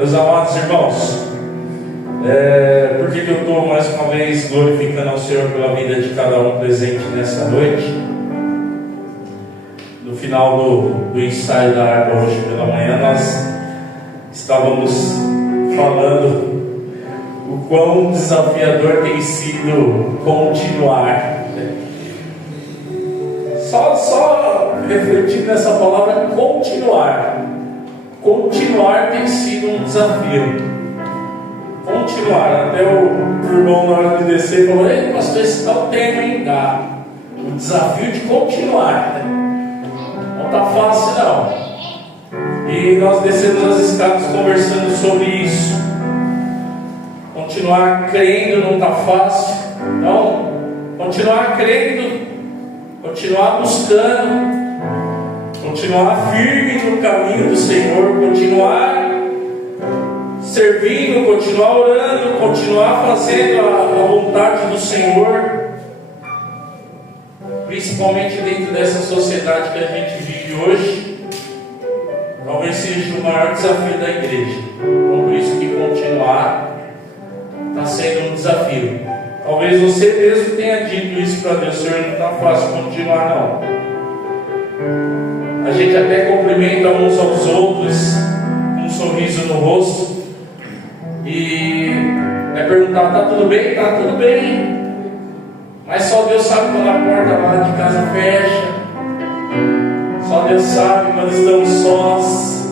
Meus amados irmãos, por que eu estou mais uma vez glorificando ao Senhor pela vida de cada um presente nessa noite? No final do ensaio da água hoje pela manhã, nós estávamos falando o quão desafiador tem sido continuar. Só refletindo nessa palavra continuar. Continuar tem sido um desafio. Continuar. Até o irmão na hora de descer falou: ei, pastor, esse tal tema, hein? O desafio de continuar. Não está fácil não. E nós descemos as escadas conversando sobre isso. Continuar crendo não está fácil. Então, continuar crendo, continuar buscando, continuar firme no caminho do Senhor, continuar servindo, continuar orando, continuar fazendo a vontade do Senhor, principalmente dentro dessa sociedade que a gente vive hoje. Talvez seja o maior desafio da igreja. Então, por isso que continuar está sendo um desafio. Talvez você mesmo tenha dito isso para Deus: Senhor, não está fácil continuar não. A gente até cumprimenta uns aos outros com um sorriso no rosto e é perguntar: está tudo bem? Está tudo bem. Mas só Deus sabe quando a porta lá de casa fecha. Só Deus sabe quando estamos sós.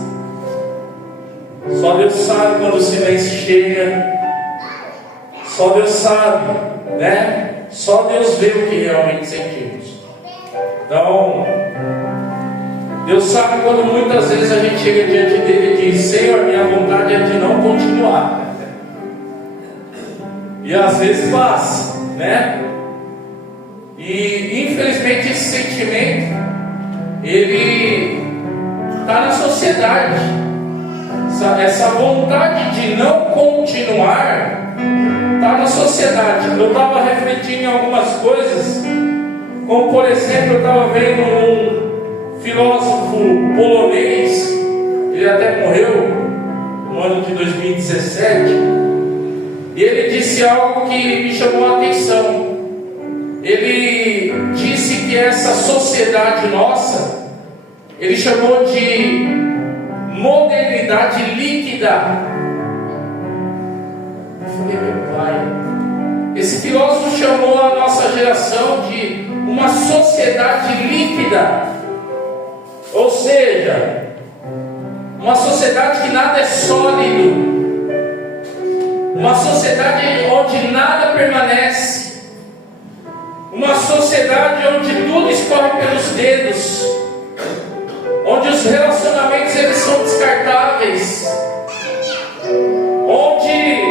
Só Deus sabe quando o silêncio chega. Só Deus sabe, né? Só Deus vê o que realmente sentimos. Então, Deus sabe quando muitas vezes a gente chega diante dele e diz: Senhor, minha vontade é de não continuar. E às vezes passa, né? E infelizmente esse sentimento, ele está na sociedade. Essa vontade de não continuar está na sociedade. Eu estava refletindo em algumas coisas, como por exemplo, eu estava vendo um filósofo polonês, ele até morreu no ano de 2017, e ele disse algo que me chamou a atenção. Ele disse que essa sociedade nossa, ele chamou de modernidade líquida. Eu falei: meu pai, esse filósofo chamou a nossa geração de uma sociedade líquida, ou seja, uma sociedade que nada é sólido, uma sociedade onde nada permanece, uma sociedade onde tudo escorre pelos dedos, onde os relacionamentos eles são descartáveis, onde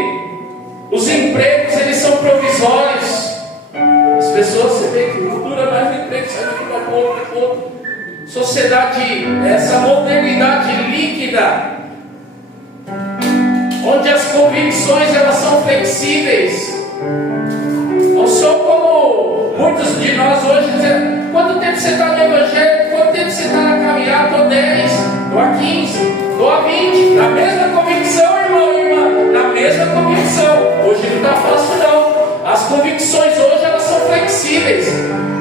os empregos eles são provisórios. As pessoas, você vê que não dura mais o emprego, sai de pouco. Sociedade, essa modernidade líquida, onde as convicções elas são flexíveis. Não são como muitos de nós hoje dizem: quanto tempo você está no Evangelho? Quanto tempo você está na caminhada? Estou 10, estou a 15, estou a 20. Na mesma convicção, irmão e irmã, na mesma convicção. Hoje não está fácil não. As convicções hoje elas são flexíveis.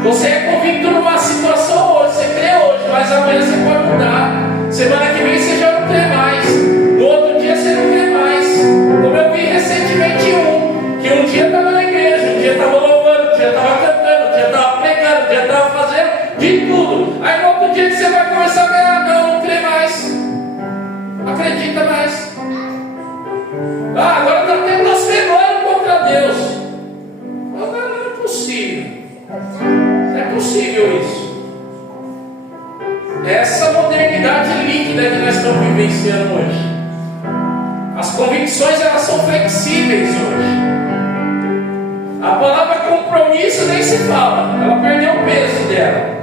Você é convicto numa situação hoje, você crê hoje, mas amanhã você pode mudar. Semana que vem você já não crê mais. No outro dia você não crê mais. Como eu vi recentemente que um dia estava na igreja, um dia estava louvando, um dia estava cantando, um dia estava pregando, um dia estava fazendo de tudo. Aí no outro dia você vai começar a ganhar: não crê mais, acredita mais. Agora está até blasfemando contra Deus. Agora não é possível. Não é possível isso. Essa modernidade líquida que nós estamos vivenciando hoje. As convicções elas são flexíveis hoje. A palavra compromisso nem se fala, ela perdeu o peso dela.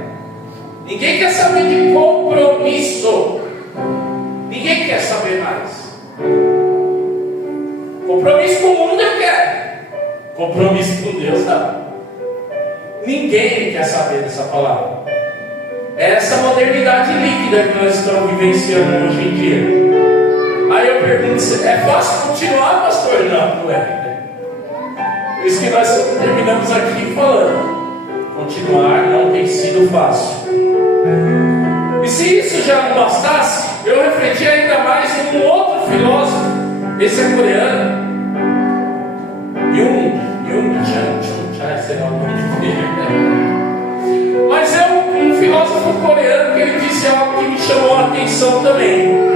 Ninguém quer saber de compromisso. Ninguém quer saber mais. Compromisso com o mundo eu quero. Compromisso com Deus não. Ninguém quer saber dessa palavra. Essa modernidade líquida que nós estamos vivenciando hoje em dia. Aí Aí eu pergunto, é fácil continuar, pastor? Não, não é. Por isso que nós terminamos aqui falando. Continuar não tem sido fácil. E se isso já não bastasse, eu refleti ainda mais em um outro filósofo. Esse é coreano. Jung Chan, sei lá o nome dele. Mas é um filósofo coreano que ele disse algo que me chamou a atenção também.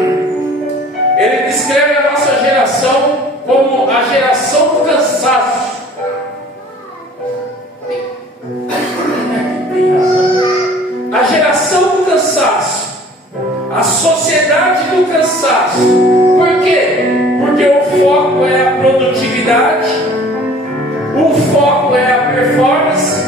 Ele descreve a nossa geração como a geração do cansaço. A geração do cansaço, a sociedade do cansaço. Por quê? Porque o foco é a produtividade, o foco é a performance,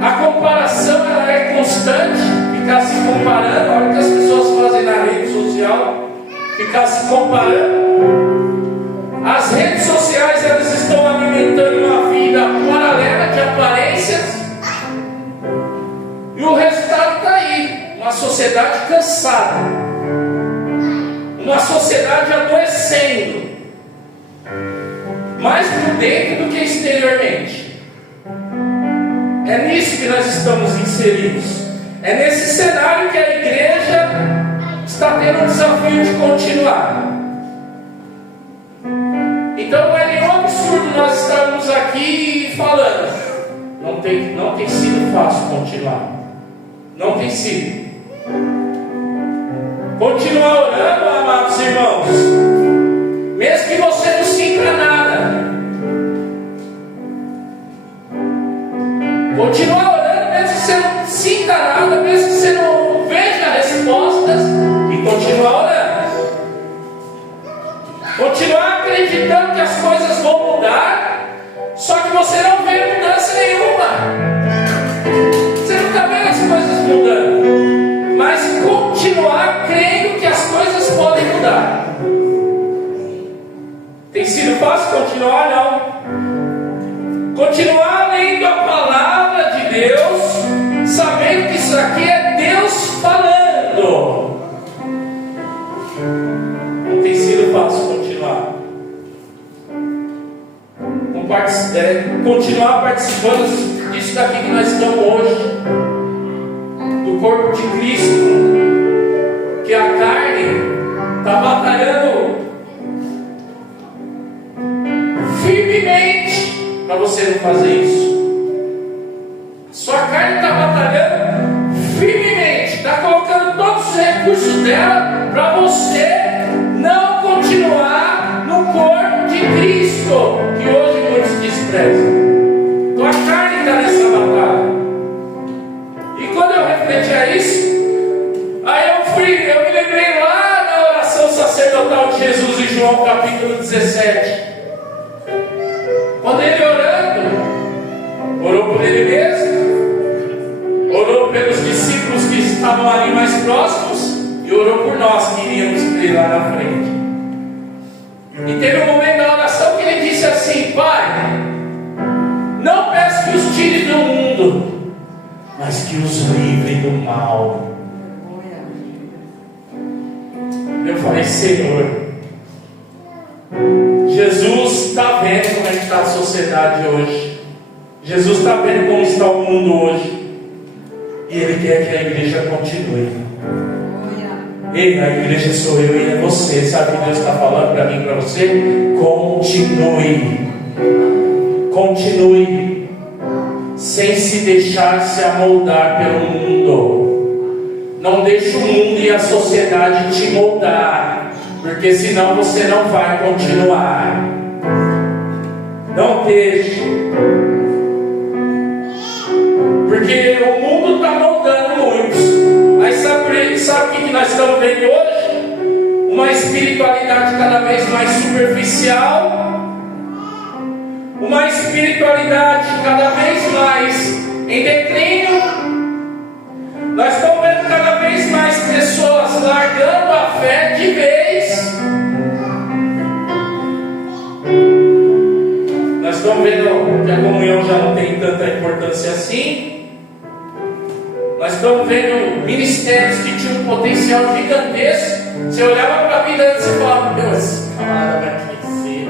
a comparação ela é constante, ficar se comparando. Olha o que as pessoas fazem na rede social, ficar se comparando. As redes sociais elas estão alimentando uma vida paralela de aparências. E o resultado está aí, uma sociedade cansada, uma sociedade adoecendo, mais por dentro do que exteriormente. É nisso que nós estamos inseridos. É nesse cenário que a igreja está tendo o desafio de continuar. Então não é nenhum absurdo nós estarmos aqui falando. Não tem sido fácil continuar. Não tem sido. Continuar orando, amados irmãos, mesmo que você não sinta nada. Continuar orando, mesmo que você não sinta nada, mesmo que você não veja respostas, e continuar orando. Continuar acreditando que as coisas vão mudar, só que você não vê mudança nenhuma. Você não está vendo as coisas mudando, mas continuar crendo que as coisas podem mudar. Tem sido fácil continuar? Não. Continuar lendo a palavra de Deus, sabendo que isso aqui é Deus falando. Não tem sido fácil continuar. Continuar participando disso daqui que nós estamos hoje, do corpo de Cristo, que a carne está batalhando firmemente para você não fazer isso. Sua carne está batalhando firmemente, está colocando todos os recursos dela para você não continuar no corpo de Cristo, que hoje muitos desprezam. Então a carne está nessa batalha. E quando eu refleti a isso, aí eu me lembrei lá na oração sacerdotal de Jesus em João capítulo 17. Quando ele orou por ele mesmo, orou pelos discípulos que estavam ali mais próximos e orou por nós que iríamos crer lá na frente. E teve um momento da oração que ele disse assim: Pai, não peço que os tire do mundo, mas que os livre do mal. Eu falei: Senhor, Jesus está vendo como é que está a sociedade hoje. Jesus está vendo como está o mundo hoje. E Ele quer que a igreja continue. E a igreja sou eu e é você. Sabe o que Deus está falando para mim e para você? Continue. Continue. Sem se deixar se amoldar pelo mundo. Não deixe o mundo e a sociedade te moldar, porque senão você não vai continuar. Não deixe. Porque o mundo está moldando muitos. Aí sabe o que nós estamos vendo hoje? Uma espiritualidade cada vez mais superficial, uma espiritualidade cada vez mais em declínio. Nós estamos vendo cada vez mais pessoas largando a fé de vez. Nós estamos vendo que a comunhão já não tem tanta importância assim. Nós estamos vendo ministérios que tinham um potencial gigantesco Você olhava para a vida antes e falava: meu, esse camarada vai crescer,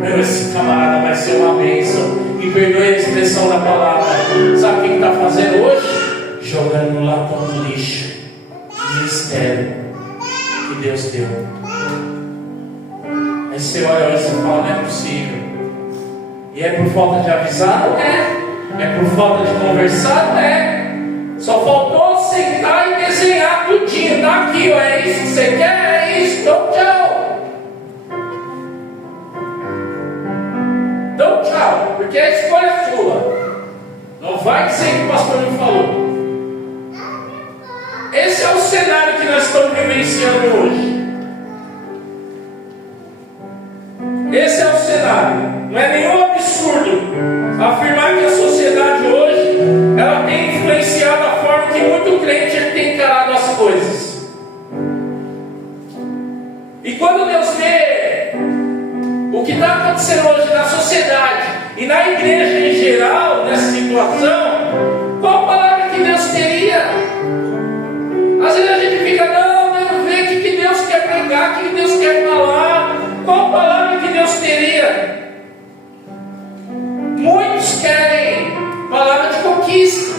meu, esse camarada vai ser uma bênção. E perdoe a expressão da palavra. Sabe o que está fazendo hoje? Jogando no latão do lixo ministério que Deus deu. Aí você olha e você fala: não é possível. E é por falta de avisar? Não é. É por falta de conversar? Não é. Só faltou sentar e desenhar tudinho. Tá aqui, ó, é isso que você quer? É isso. Então tchau. Então tchau. Porque a escolha é sua. Não vai dizer que o pastor me falou. Esse é o cenário que nós estamos vivenciando hoje. Esse é o cenário. Não é nenhum absurdo afirmar que a sociedade hoje ela tem influenciado a forma que muito crente tem encarado as coisas. E quando Deus vê o que está acontecendo hoje na sociedade e na igreja em geral, nessa situação, qual palavra que Deus teria? Às vezes a gente fica: não vê o que Deus quer pregar, o que Deus quer falar. Qual palavra que Deus teria? Muitos querem palavra de conquista.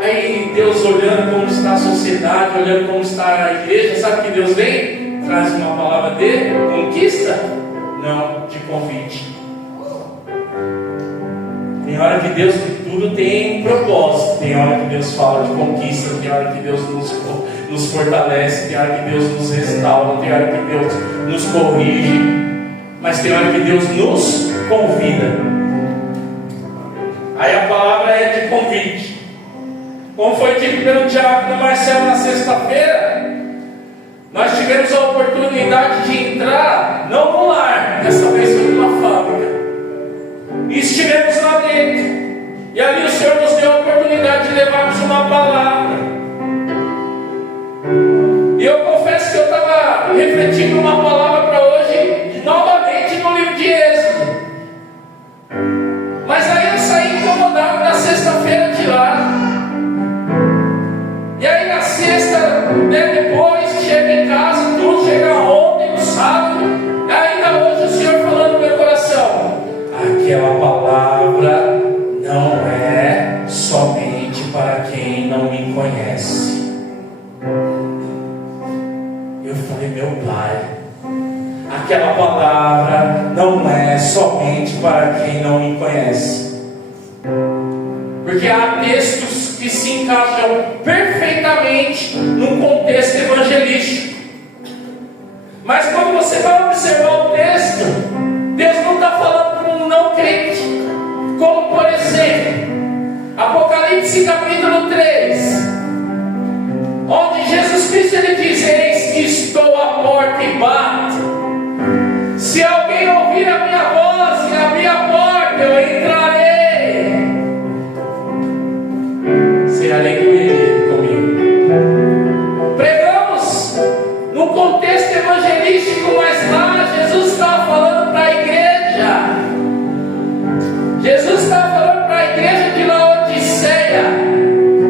Aí Deus, olhando como está a sociedade, olhando como está a igreja, sabe que Deus vem? Traz uma palavra de conquista? Não, de convite. Tem hora que Deus, tudo tem um propósito. Tem hora que Deus fala de conquista, tem hora que Deus nos fortalece, tem hora que Deus nos restaura, tem hora que Deus nos corrige, mas tem hora que Deus nos convida. Aí a palavra é de convite. Como foi dito pelo diácono Marcelo na sexta-feira, nós tivemos a oportunidade de entrar, não no lar, dessa vez foi numa fábrica, e estivemos lá dentro. E ali o Senhor nos deu a oportunidade de levarmos uma palavra. E eu confesso que eu estava refletindo uma palavra para hoje, novamente no livro de Êxodo. Mas aí eu saí incomodado na sexta-feira de lá. E aí na sexta, depois, chega em casa, tudo chega ontem, no sábado. E ainda hoje o Senhor falando no meu coração: aquela palavra não é somente para quem não me conhece. Eu falei: meu Pai, aquela palavra não é somente para quem não me conhece. Porque há textos que se encaixam perfeitamente num contexto evangelístico. Mas quando você vai observar o texto, Deus não está falando com um não crente. Como por exemplo, Apocalipse capítulo 3, onde Jesus Cristo ele diz: eis que estou à porta e bato. Se alguém ouvir a minha voz e abrir a porta, eu entrarei. Serei com ele, comigo. Pregamos num contexto evangelístico, mas lá Jesus estava falando para a igreja. Jesus estava falando para a igreja de Laodiceia.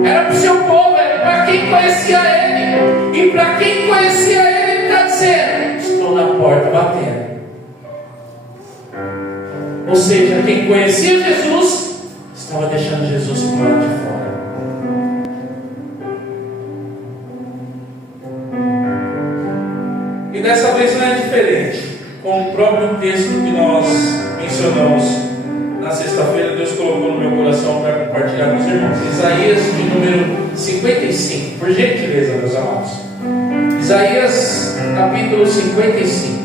Era para o seu povo, era para quem conhecia ele. E para quem conhecia ele, ele está dizendo: estou na porta batendo. Ou seja, quem conhecia Jesus estava deixando Jesus para o lado de fora. E dessa vez não é diferente. Com o próprio texto que nós mencionamos na sexta-feira, Deus colocou no meu coração para compartilhar com os irmãos. Isaías de número 55. Por gentileza, meus amados. Isaías capítulo 55.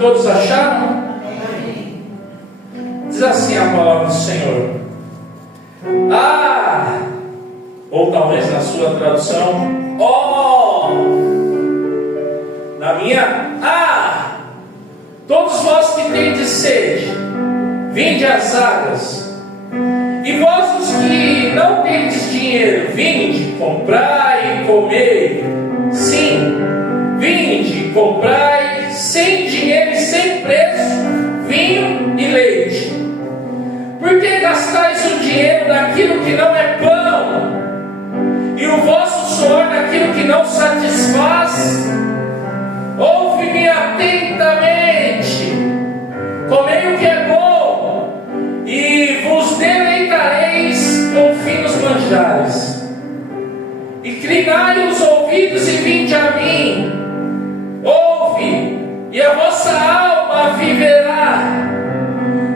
Todos acharam? Diz assim a palavra do Senhor: Ou talvez na sua tradução, ó. Na minha, todos vós que tendes sede, vinde às águas. E vós os que não tendes dinheiro, vinde, comprai e comei. Sim, vinde, comprai, sem dinheiro e sem preço, vinho e leite. Por que gastais o dinheiro naquilo que não é pão, e o vosso suor naquilo que não satisfaz? Ouve-me atentamente, comei o que é bom, e vos deleitareis com finos manjares. Inclinai os ouvidos e vinde a mim. Ouve, e a vossa alma viverá.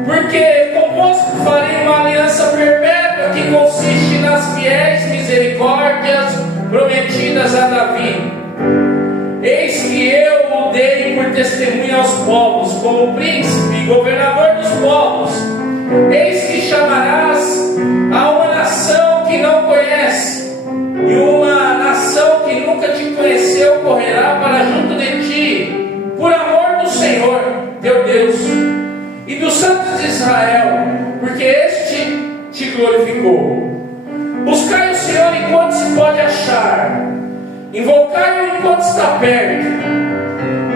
Porque convosco farei uma aliança perpétua que consiste nas fiéis misericórdias prometidas a Davi. Eis que eu o dei por testemunha aos povos, como príncipe e governador dos povos. Eis que chamarás a uma nação que não conhece, e uma nação que nunca te conheceu correrá para junto de ti, por amor do Senhor teu Deus e dos santos de Israel, porque este te glorificou. Buscai o Senhor enquanto se pode achar, invocai-o enquanto está perto.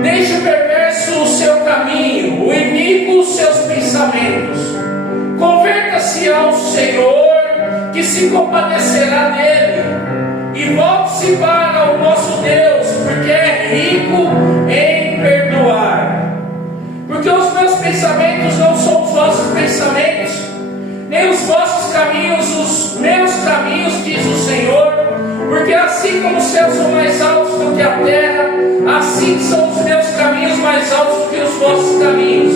Deixe o perverso o seu caminho, o iníquo os seus pensamentos. Converta-se ao Senhor, que se compadecerá dele, e volte-se para o nosso Deus, porque é rico em perdoar. Porque os meus pensamentos não são os vossos pensamentos, nem os vossos caminhos os meus caminhos, diz o Senhor. Porque assim como os céus são mais altos do que a terra, assim são os meus caminhos mais altos do que os vossos caminhos,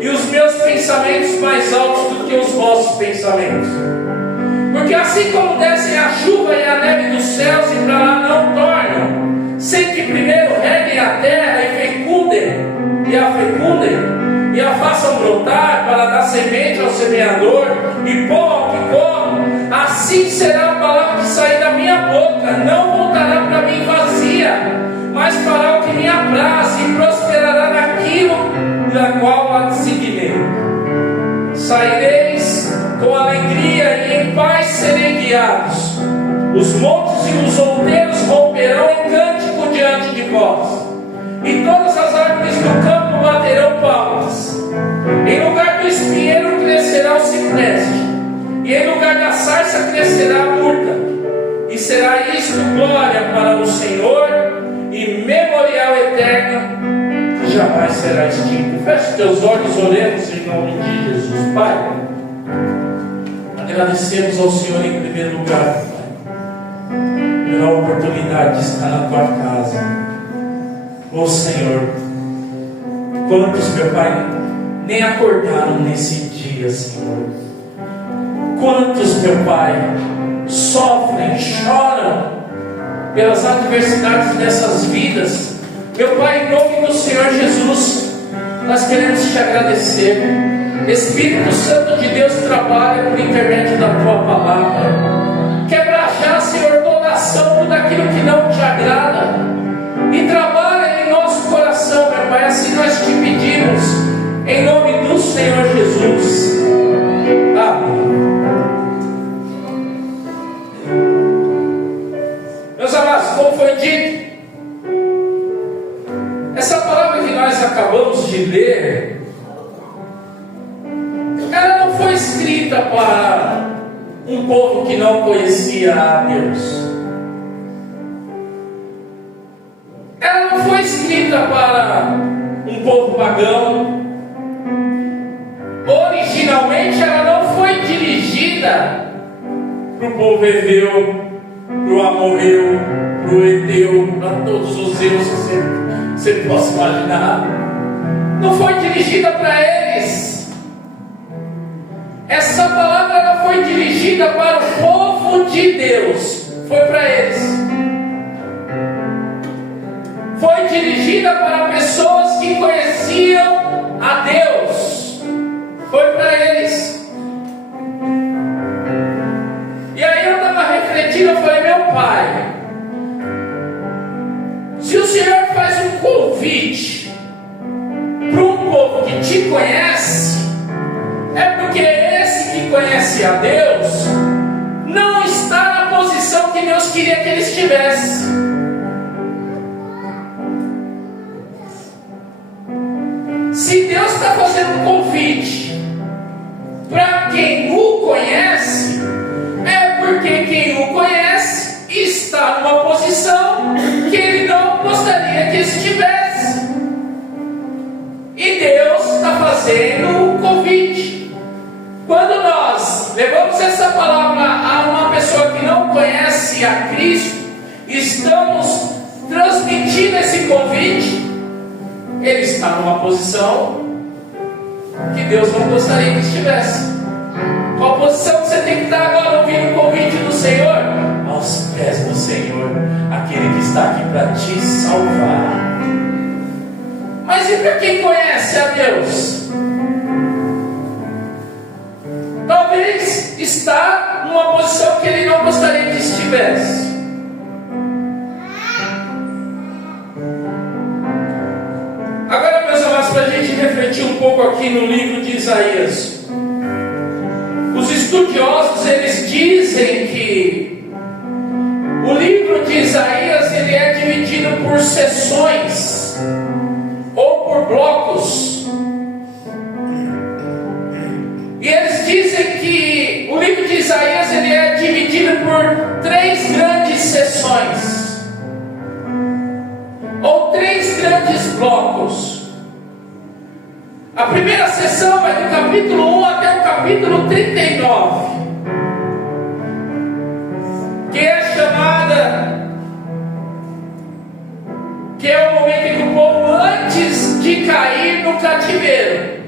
e os meus pensamentos mais altos do que os vossos pensamentos. Porque assim como descem a chuva e a neve dos céus e para lá não tornam, sem que primeiro reguem a terra e a fecundem, e a façam brotar para dar semente ao semeador e pão ao que come, assim será a palavra que sair da minha boca. Não voltará para mim vazia, mas fará o que me apraz e prosperará naquilo da qual a designei. Saireis com alegria e em paz serei guiados. Os montes e os outeiros romperão em cântico diante de vós, e todas as árvores do campo baterão palmas. Em lugar do espinheiro crescerá o cipreste, e em lugar da sarça crescerá a murta. E será isto glória para o Senhor e memorial eterno que jamais será extinto. Feche teus olhos, oremos em nome de Jesus. Pai, agradecemos ao Senhor em primeiro lugar, Pai, pela oportunidade de estar na tua casa. Ó Senhor, quantos, meu Pai, nem acordaram nesse dia, Senhor. Quantos, meu Pai, sofrem, choram pelas adversidades dessas vidas. Meu Pai, em nome do Senhor Jesus, nós queremos te agradecer. Espírito Santo de Deus, trabalha por intermédio da tua palavra. Quebra já, Senhor, toda ação, tudo aquilo que não te agrada, e trabalha em nosso coração, meu Pai. Assim nós te pedimos, em nome do Senhor Jesus. Amém. Meus amados, como foi dito, essa palavra que nós acabamos de ler, ela não foi escrita para um povo que não conhecia a Deus. Ela não foi escrita para um povo pagão. Originalmente ela não foi dirigida para o povo hebreu, para o amorreu, para o eteu, para todos os deuses que você possa imaginar. Não foi dirigida para eles. Essa palavra ela foi dirigida para o povo de Deus. Foi para eles. Foi dirigida para pessoas que conheciam a Deus. Foi para eles. E aí eu estava refletindo, eu Se o Senhor faz um convite para um povo que te conhece, é porque esse que conhece a Deus não está na posição que Deus queria que ele estivesse. Se Deus está fazendo um convite para quem o conhece, é porque quem o conhece está numa posição que ele não gostaria que estivesse. E Deus está fazendo um convite. Quando nós levamos essa palavra a uma pessoa que não conhece a Cristo, estamos transmitindo esse convite. Ele está numa posição que Deus não gostaria que estivesse. Qual posição você tem que estar agora ouvindo o convite do Senhor? Aos pés do Senhor, aquele que está aqui para te salvar. Mas e para quem conhece a Deus? Talvez está numa posição que ele não gostaria que estivesse. Agora, meus amados, para a gente refletir um pouco aqui no livro de Isaías, os estudiosos eles dizem que o livro de Isaías ele é dividido por seções ou por blocos. E eles dizem que o livro de Isaías ele é dividido por 3 grandes seções ou 3 grandes blocos. A primeira seção vai do capítulo 1 até o capítulo 39, que é chamada, que é o momento em que o povo antes de cair no cativeiro,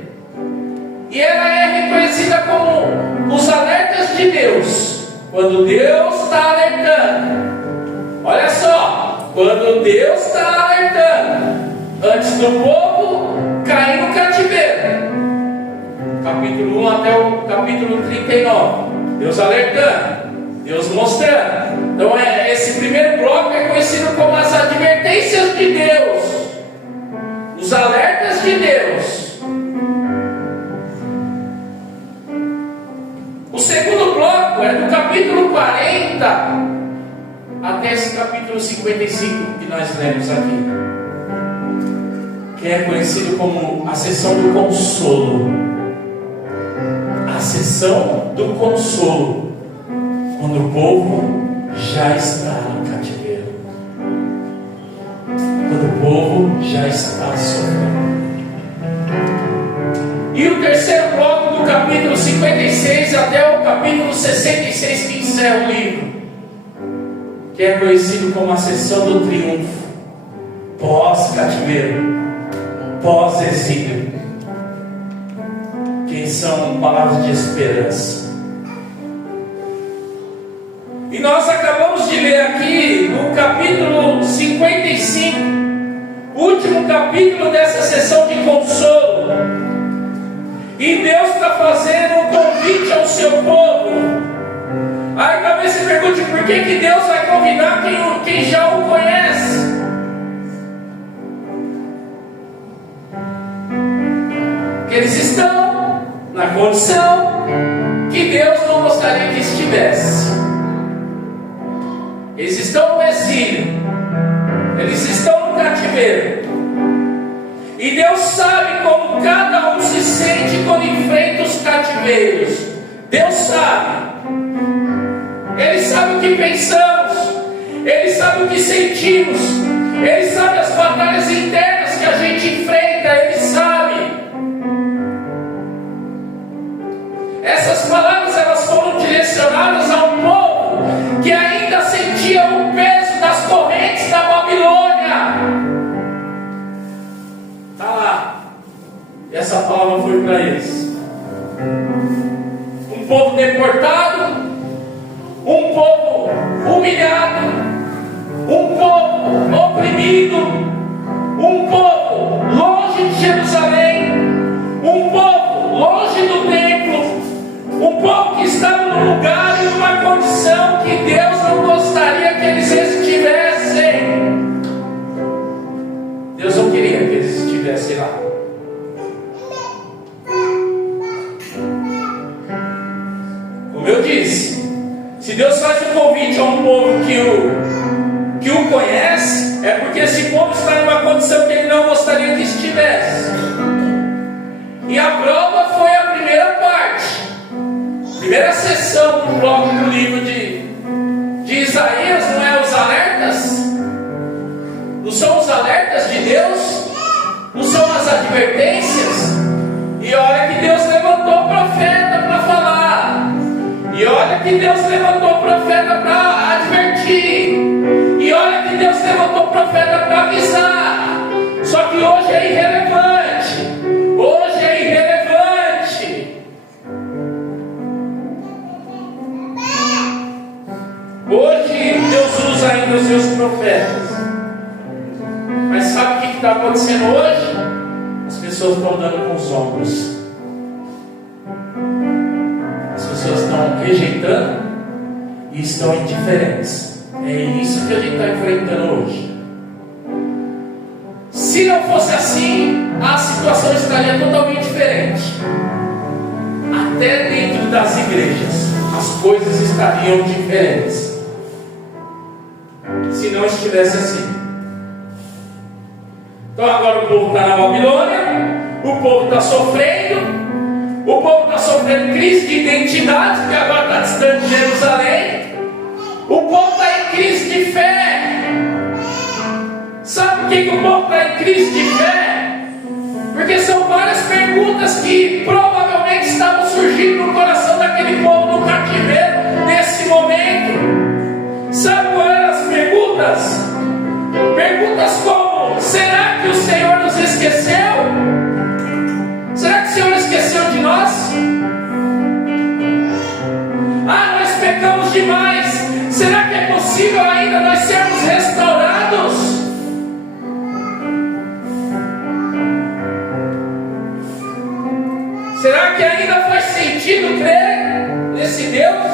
e ela é reconhecida como os alertas de Deus. Quando Deus está alertando, olha só, quando Deus está alertando, antes do povo cair no cativeiro, capítulo 1 até o capítulo 39, Deus alertando, Deus mostrando. Então esse primeiro bloco é conhecido como as advertências de Deus, os alertas de Deus. O segundo bloco é do capítulo 40 até esse capítulo 55 que nós lemos aqui, que é conhecido como a sessão do consolo. A sessão do consolo, quando o povo já está no cativeiro, quando o povo já está sofrendo. E o terceiro bloco do capítulo 56 até o capítulo 66, que encerra o livro, que é conhecido como a sessão do triunfo, pós-cativeiro, pós-exílio, que são palavras de esperança. E nós acabamos de ler aqui no capítulo 55, último capítulo dessa sessão de consolo. E Deus está fazendo um convite ao seu povo. Aí talvez você pergunte, por que Deus vai convidar quem já o conhece? Porque eles estão na condição que Deus não gostaria que estivesse. Eles estão no exílio, eles estão no cativeiro. E Deus sabe como cada um se sente quando enfrenta os cativeiros. Deus sabe. Ele sabe o que pensamos, Ele sabe o que sentimos, Ele sabe as batalhas internas que a gente enfrenta, Ele sabe. Essas palavras elas foram direcionadas a um povo que ainda sentia o peso das correntes da Babilônia. Está lá. E essa palavra foi para eles. Um povo deportado, um povo humilhado, um povo oprimido, um povo longe de Jerusalém, um povo longe do templo, um povo que estava num lugar e numa condição que Deus não gostaria que eles estivessem. disse: se Deus faz um convite a um povo que o conhece, é porque esse povo está em uma condição que ele não gostaria que estivesse. E a prova foi a primeira parte, primeira sessão do bloco do livro de Isaías, não é? Os alertas. Não são os alertas de Deus, não são as advertências. E olha que Deus levantou o profeta para falar, e olha que Deus levantou o profeta para advertir, e olha que Deus levantou o profeta para avisar. Só que hoje é irrelevante. Hoje é irrelevante. Hoje Deus usa ainda os seus profetas. Mas sabe o que está acontecendo hoje? As pessoas estão dando com os ombros. As pessoas estão rejeitando e estão indiferentes. É isso que a gente está enfrentando hoje. Se não fosse assim, a situação estaria totalmente diferente. Até dentro das igrejas, as coisas estariam diferentes. Se não estivesse assim. Então agora o povo está na Babilônia, o povo está sofrendo, o povo está sofrendo crise de identidade, porque agora está distante de Jerusalém. O povo está em crise de fé. Sabe por que o povo está em crise de fé? Porque são várias perguntas que provavelmente estavam surgindo no coração daquele povo no cativeiro nesse momento. Sabe quais eram as perguntas? Perguntas como: será que o Senhor nos esqueceu? Será que o Senhor esqueceu de nós? Ah, nós pecamos demais. Será que é possível ainda nós sermos restaurados? Será que ainda faz sentido crer nesse Deus?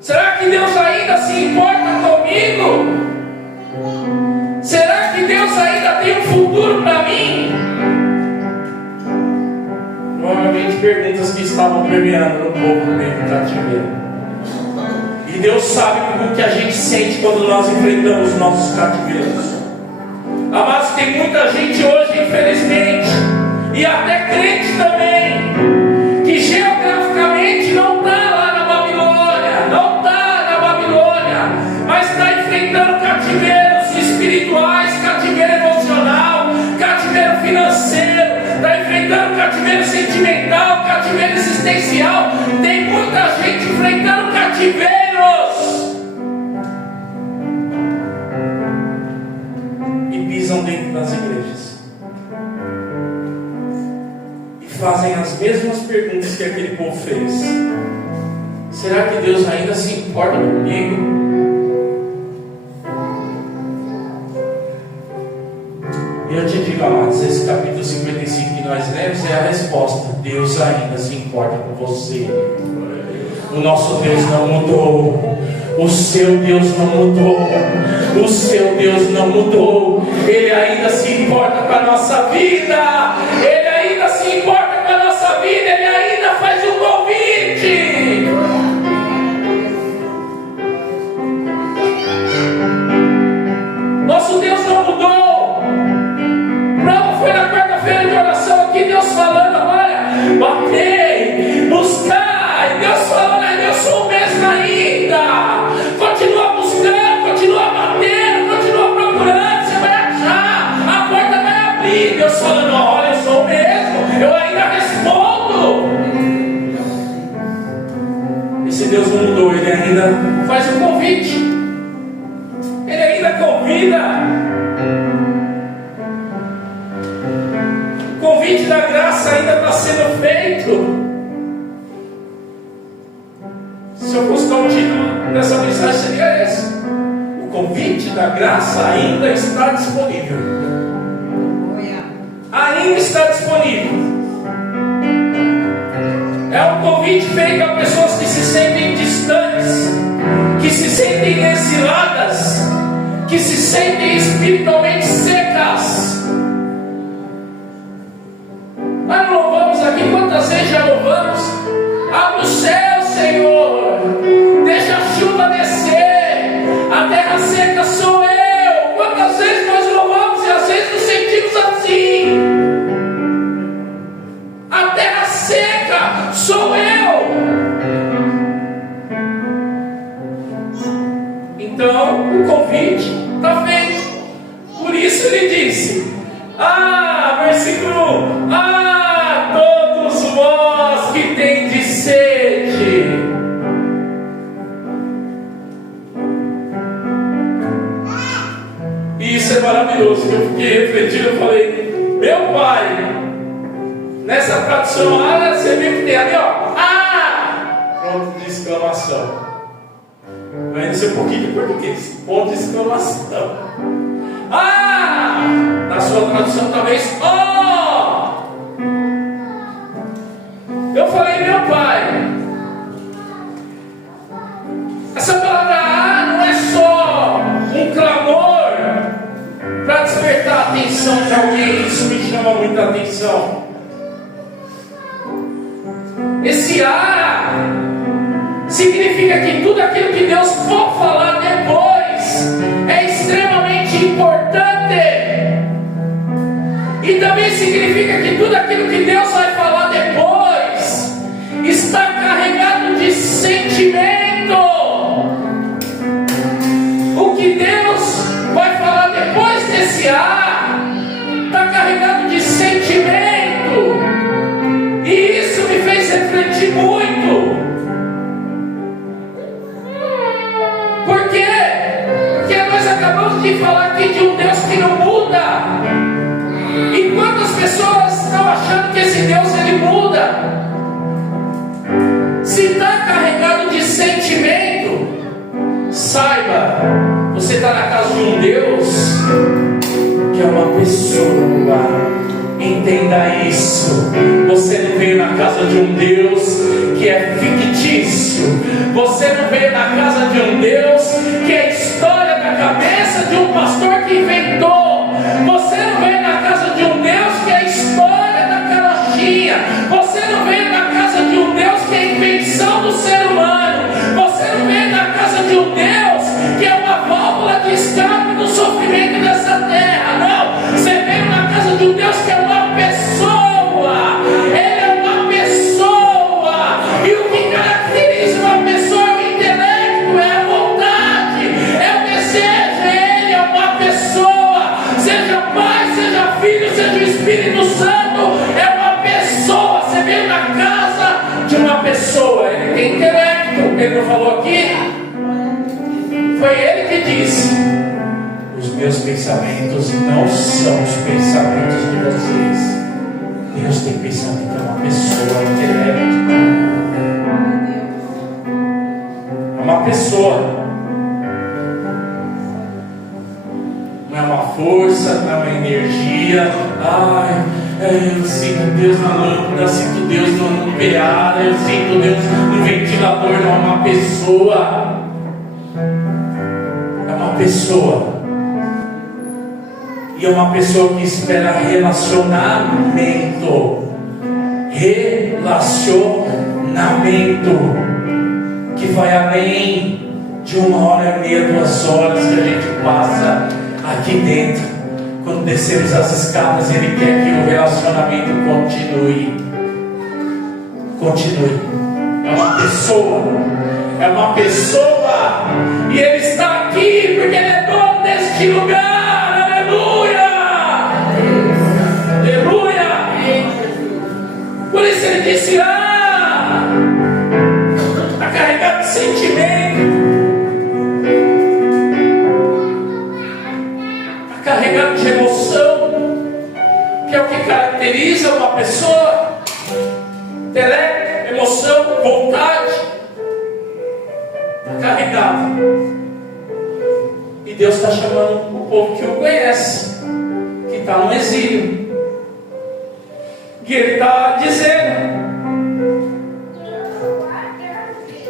Será que Deus ainda se importa comigo? Será que Deus ainda tem um futuro para mim? Provavelmente perguntas que estavam permeando no povo no meio do cativeiro. E Deus sabe o que a gente sente quando nós enfrentamos os nossos cativeiros. Amados, tem muita gente hoje, infelizmente, e até crente também, que geograficamente não está lá na Babilônia, não está na Babilônia, mas está enfrentando cativeiros espirituais, cativeiro emocional, cativeiro financeiro, está enfrentando cativeiro sentimental, cativeiro existencial. Tem muita gente enfrentando cativeiros. E pisam dentro das igrejas. E fazem as mesmas perguntas que aquele povo fez. Será que Deus ainda se importa comigo? E eu te digo, amados, esse capítulo 55 que nós lemos é a resposta. Deus ainda se importa com você. O nosso Deus não mudou. O seu Deus não mudou. O seu Deus não mudou. Ele ainda se importa com a nossa vida. Ele ainda se importa com a nossa vida. Ele ainda faz um convite. Nosso Deus não mudou. Prova foi na quarta-feira de oração aqui, Deus falando: olha, batei, buscai. Deus falando: eu sou o mesmo ainda. Continua buscando, continua batendo, continua procurando, você vai achar, a porta vai abrir. Deus falando: olha, eu sou o mesmo, eu ainda respondo. Esse Deus não mudou, Ele ainda faz um convite, Ele ainda convida. O convite da graça ainda está sendo feito. Se eu fosse dar um título dessa mensagem, seria esse: o convite da graça ainda está disponível. Ainda está disponível. É um convite feito a pessoas que se sentem distantes, que se sentem exiladas, que se sentem espiritualmente secas. Nós louvamos aqui, quantas vezes já louvamos? Abre o céu. está feito. Por isso ele disse, versículo 1, todos vós que tendes sede. E isso é maravilhoso, que eu fiquei refletindo, eu falei, meu Pai, nessa tradução, você viu que tem ali, ponto de exclamação. Vai não ser um pouquinho de português, ponto de exclamação. Na sua tradução talvez, eu falei, meu Pai, essa palavra não é só um clamor para despertar a atenção de alguém. Isso me chama muita atenção. Esse significa que tudo aquilo que Deus for falar depois é extremamente importante. E também significa que tudo aquilo que Deus vai falar depois está carregado de sentimento. O que Deus vai falar depois desse está carregado de sentimento. E isso me fez refletir muito. Por quê? Porque nós acabamos de falar aqui de um Deus que não muda. E quantas pessoas estão achando que esse Deus ele muda? Se está carregado de sentimento, saiba, você está na casa de um Deus que é uma pessoa. Entenda isso. Você não veio na casa de um Deus que é fictício. Você não veio na casa de um Deus que é história da cabeça de um pastor que inventou. Você não veio na casa de um Deus que é história da carochinha. Você não veio na casa de um Deus que é invenção do ser humano. Você não veio na casa de um Deus que é uma válvula de escape do sofrimento dessa terra. Não, você veio na casa de um Deus que é uma pessoa. Ele é uma pessoa. E o que caracteriza uma pessoa é o intelecto, é a vontade, é o desejo. Ele é uma pessoa. Seja Pai, seja Filho, seja o Espírito Santo, é uma pessoa. Você veio na casa de uma pessoa. Ele tem intelecto. Ele não falou aqui? Foi ele que disse: os meus pensamentos não são os pensamentos de vocês. Deus tem pensamento, é uma pessoa, intelecto. É uma pessoa. Não é uma força, não é uma energia. Eu sinto Deus na lâmpada, eu sinto Deus no PA, eu sinto Deus no ventilador. Não é uma pessoa. É uma pessoa. E é uma pessoa que espera relacionamento. Relacionamento que vai além de 1h30, 2 horas que a gente passa aqui dentro. Quando descemos as escadas, Ele quer que o relacionamento continue. Continue. É uma pessoa. É uma pessoa. E Ele está aqui porque Ele é dono deste lugar. Aleluia! Aleluia! Por isso Ele disse: está carregado de sentimento. Carregado de emoção, que é o que caracteriza uma pessoa. Intelecto, emoção, vontade. Carregado. E Deus está chamando o povo que o conhece, que está no exílio. E Ele está dizendo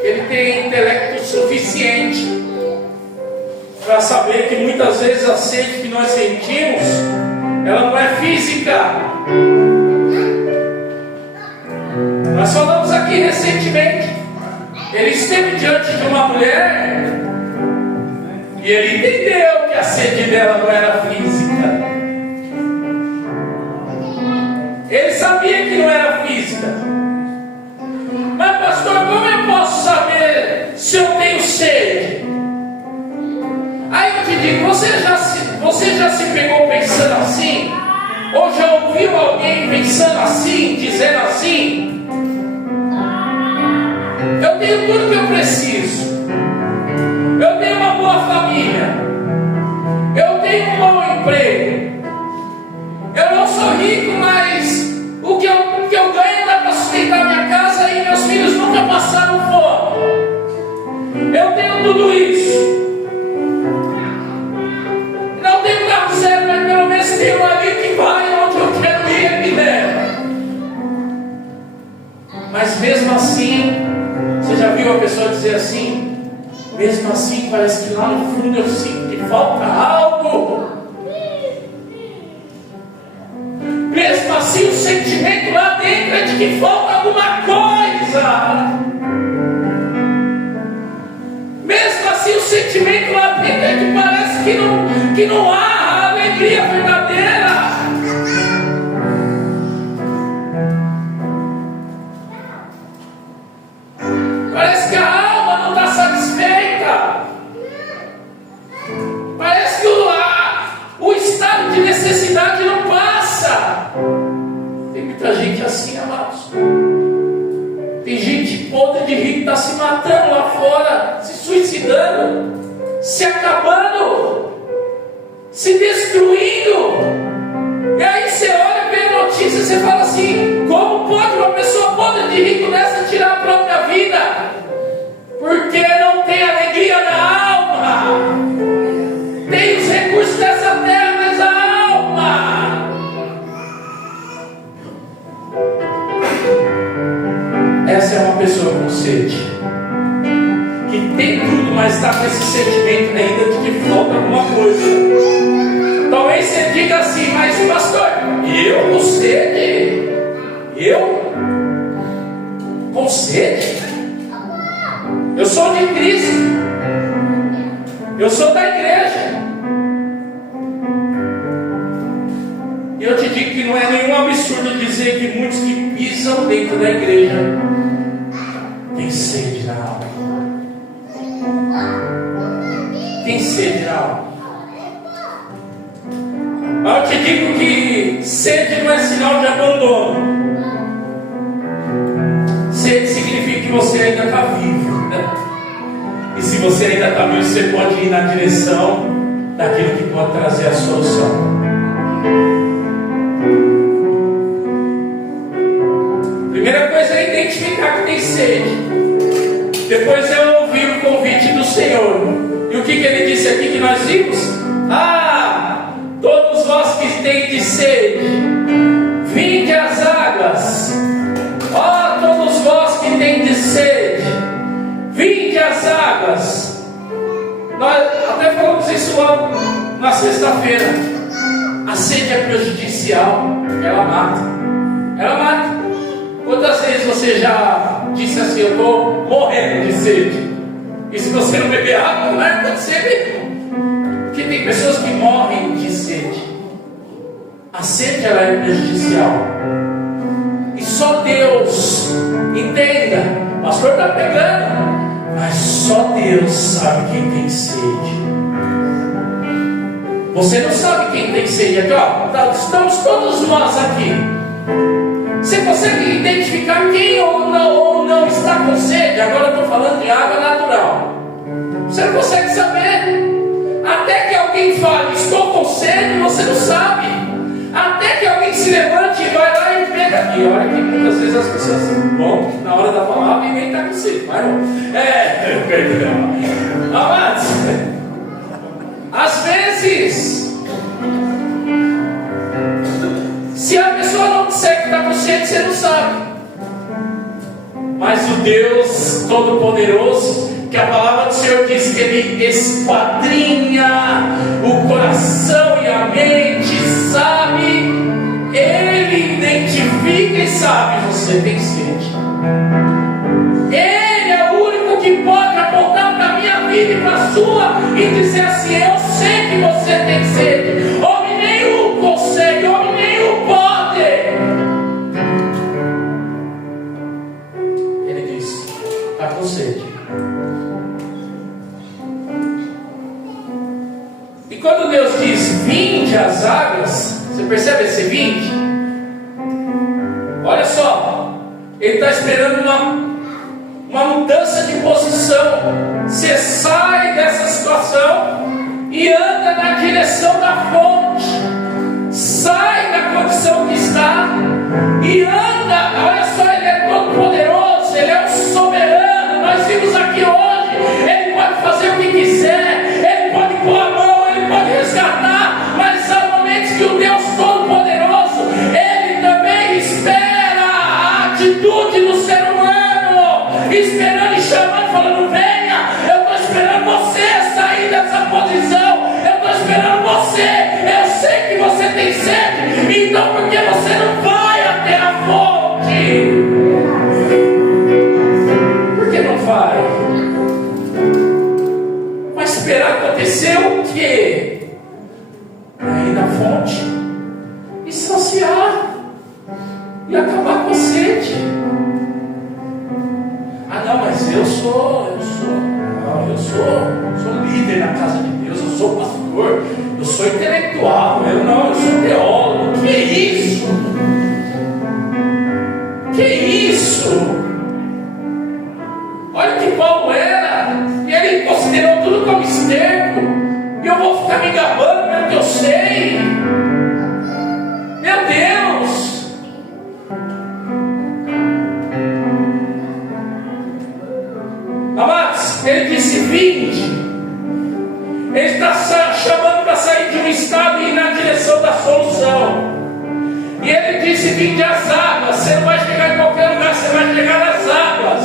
que Ele tem intelecto suficiente para saber que muitas vezes a sede que nós sentimos, ela não é física. Nós falamos aqui recentemente, ele esteve diante de uma mulher e ele entendeu que a sede dela não era física. Ele sabia que não era física. Mas pastor, como eu posso saber se eu tenho sede? Aí eu te digo, você Você já se pegou pensando assim? Ou já ouviu alguém pensando assim, dizendo assim? Eu tenho tudo que eu preciso. Eu tenho uma boa família. Eu tenho um bom emprego. Eu não sou rico, mas o que eu ganho dá para sustentar minha casa e meus filhos nunca passaram fome. Eu tenho tudo isso. Não tenho carro zero, mas pelo menos tenho ali que vai onde eu quero ir e me leva. Mas mesmo assim, você já viu a pessoa dizer assim? Mesmo assim, parece que lá no fundo eu sinto que falta algo. Mesmo assim, o sentimento lá dentro é de que falta alguma coisa. Mesmo assim, o sentimento lá dentro é que parece que não há a alegria verdadeira. Parece que a alma não está satisfeita. Parece que o estado de necessidade não passa. Tem muita gente assim, amados. Tem gente podre de rir que está se matando lá fora, se suicidando, se acabando, se destruindo. E aí você olha, vê a notícia e você fala assim: como pode uma pessoa podre de rico dessa tirar a própria vida? Porque não tem alegria na alma. Tem os recursos dessa terra, mas a alma. Essa é uma pessoa com sede, que tem tudo, mas está com esse sentimento ainda de que falta alguma coisa. Talvez você diga assim: mas pastor, eu com sede? Eu? Com sede? Eu sou de Cristo. Eu sou da igreja. E eu te digo que não é nenhum absurdo dizer que muitos que pisam dentro da igreja têm sede na alma. Tem sede na alma. Mas eu te digo que sede não é sinal de abandono. Sede significa que você ainda está vivo, né? E se você ainda está vivo, você pode ir na direção daquilo que pode trazer a solução. Primeira coisa é identificar que tem sede. Depois é ouvir o convite do Senhor. E o que ele disse aqui que nós vimos? Todos vós que tendes sede, vinde às águas. Todos vós que tendes sede, vinde às águas. Nós até falamos isso lá na sexta-feira. A sede é prejudicial. Ela mata. Ela mata. Quantas vezes você já disse assim: eu estou morrendo de sede? E se você não beber água, não vai acontecer mesmo. Porque tem pessoas que morrem de sede. A sede, ela é prejudicial. E só Deus, entenda, o pastor está pegando, mas só Deus sabe quem tem sede. Você não sabe quem tem sede. Aqui, estamos todos nós aqui. Você consegue identificar quem ou não está com sede? Agora eu estou falando de água natural. Você não consegue saber. Até que alguém fale: estou com sede, você não sabe. Até que alguém se levante e vai lá e pega. E olha que muitas vezes as pessoas vão na hora da palavra e ninguém está com sede. Mas não. Perdão. Amados, às vezes, se a pessoa não disser que está com sede, você não sabe. Mas o Deus Todo-Poderoso, que a palavra do Senhor diz que Ele esquadrinha o coração e a mente, sabe, Ele identifica e sabe: você tem sede. Ele é o único que pode apontar para a minha vida e para a sua e dizer assim: eu sei que você tem sede. Homem nenhum consegue, homem nenhum pode. Ele diz: está com sede. E quando Deus diz: vinde às águas, você percebe esse vinde? Olha só, Ele está esperando uma mudança de posição. Você sai dessa situação e anda na direção da fonte. Sai da condição que está e anda. Olha só, Ele é todo poderoso, Ele é o soberano. Nós vimos aqui hoje, Ele pode fazer o que quiser, Ele pode pôr a mão, Ele pode resgatar. Mas há momentos que o Deus Todo-Poderoso, Ele também espera a atitude do ser humano, esperando e chamando, falando: venha, eu estou esperando você sair dessa posição, eu estou esperando você, eu sei que você tem sede, então por que você não vai até a fonte? Por que não vai? Vai esperar acontecer o quê? Para ir na fonte e saciar e acabar com a sede. Ah não, mas eu sou líder na casa de Deus, eu sou pastor, eu sou intelectual, eu sou teólogo. Que isso? Que isso? Olha o que Paulo era, e ele considerou tudo como esterco, e eu vou ficar me gabando pelo que eu sei. Meu Deus! Amados, ele disse: vinde. Ele está chamando para sair de um estado e ir na direção da solução. E ele disse: vinde às águas. Você não vai chegar em qualquer lugar, você vai chegar nas águas.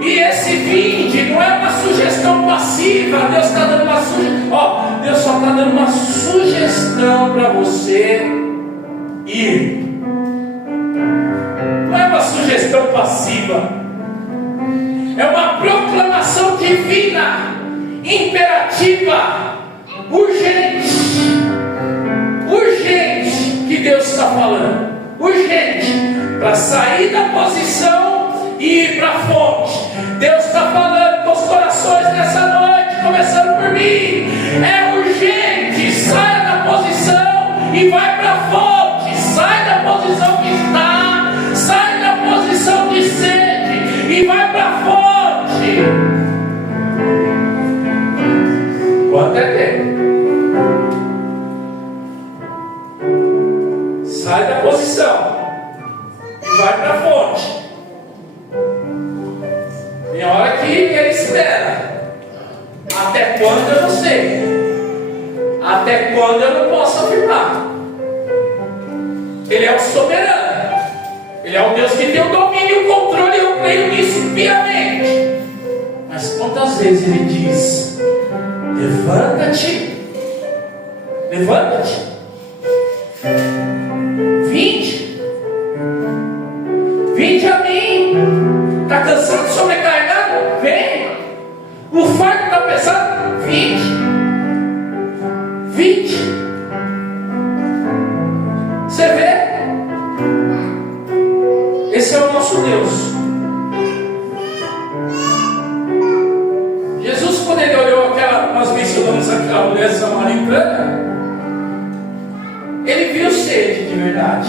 E esse vinde não é uma sugestão passiva. Deus está dando uma sugestão. Deus só está dando uma sugestão para você ir. Não é uma sugestão passiva. É uma proclamação divina, imperativa, urgente, que Deus está falando, urgente, para sair da posição e ir para a fonte. Deus está falando com os corações nessa noite, começando por mim. É urgente, saia da posição e vai para a fonte. Sai da posição que está, sai da posição de sede e vai para a fonte. Quanto é tempo? Sai da posição e vai para a fonte. Tem hora que ele espera. Até quando eu não sei. Até quando eu não posso afirmar. Ele é o soberano. Ele é o Deus que tem o domínio e o controle. Eu creio nisso piamente. Mas quantas vezes ele diz: levanta-te, levanta-te, vinde a mim. Está cansado, sobrecarregado? Vem. O fardo está pesado? Vinde. Você vê? Esse é o nosso Deus. Jesus, quando ele olhou nós mencionamos aquela mulher samaritana, ele viu sede de verdade.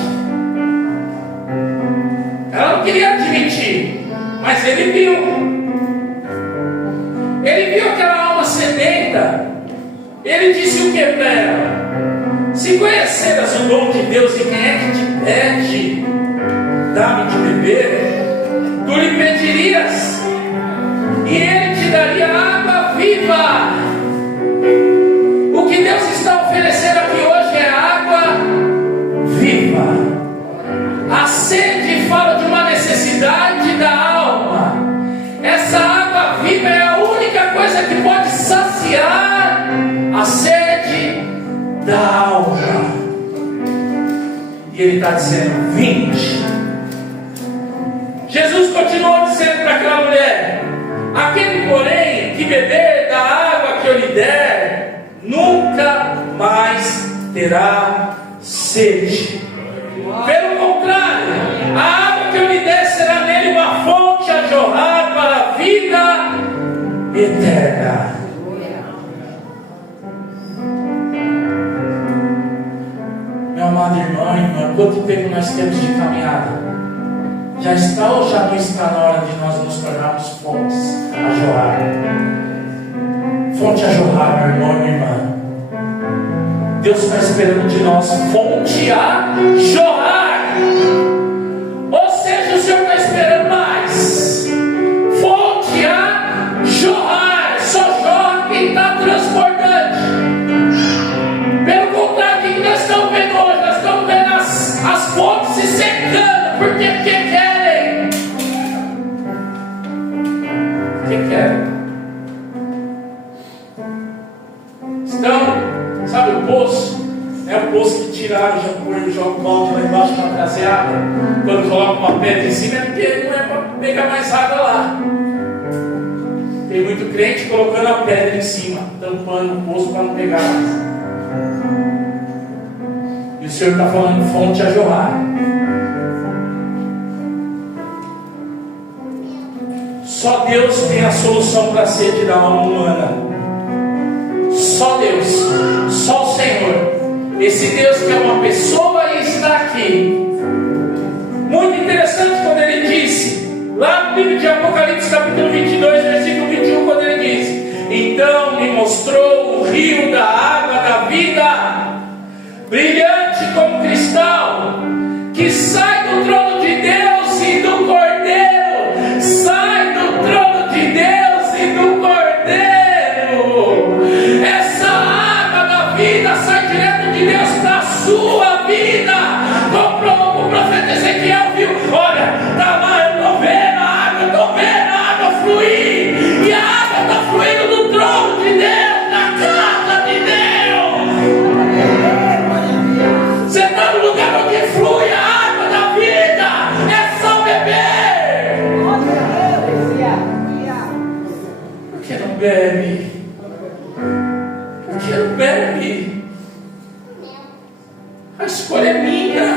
Ela não queria admitir, mas ele viu. Ele viu aquela alma sedenta. Ele disse o que para ela? Se conheceras o dom de Deus e quem é que te pede, dá-me de beber, tu lhe pedirias e ele te daria água viva. O que Deus está oferecendo aqui hoje é água viva. A sede fala de uma necessidade da alma. Essa água viva é a única coisa que pode saciar a sede da alma. E ele está dizendo: vinde. Jesus continuou dizendo para aquela mulher: aquele, porém, que beber da água que eu lhe der, nunca mais terá sede. Pelo contrário, a água que eu lhe der será nele uma fonte a jorrar para a vida eterna. amado irmão, irmã, quanto tempo nós temos de caminhada? Já está ou já não está na hora de nós nos tornarmos fontes a jorrar? Fonte a jorrar, meu irmão e minha irmã. Deus está esperando de nós fonte a jorrar. Ou seja, o Senhor está esperando mais. Fonte a jorrar. Só jorra quem está transbordante. Pelo contrário, o que nós estamos vendo hoje? Nós estamos vendo as fontes se secando. Por quê? Porque querem. Porque querem. Então, sabe o poço? É o poço que tiraram, joga o balde lá embaixo para trazer água. Quando coloca uma pedra em cima, é porque não é para pegar mais água lá. Tem muito crente colocando a pedra em cima, tampando o poço para não pegar mais. E o Senhor está falando fonte a jorrar. Só Deus tem a solução para a sede da alma humana. Só Deus, só o Senhor. Esse Deus que é uma pessoa e está aqui. Muito interessante quando ele disse, lá no livro de Apocalipse, capítulo 22, versículo 21, quando ele disse: então me mostrou o rio da água da vida, brilhante como cristal, que sai do trono de Deus e do Cordeiro. Sai do trono de Deus e do Cordeiro. Essa água da vida sai direto de Deus para a sua vida. Como o profeta Ezequiel viu, olha, está lá, eu estou vendo a água fluir. E a água está fluindo do trono de Deus, da casa de Deus. Você está no lugar onde flui a água da vida. É só beber. Por que não bebe? Por que não bebe? A escolha é minha.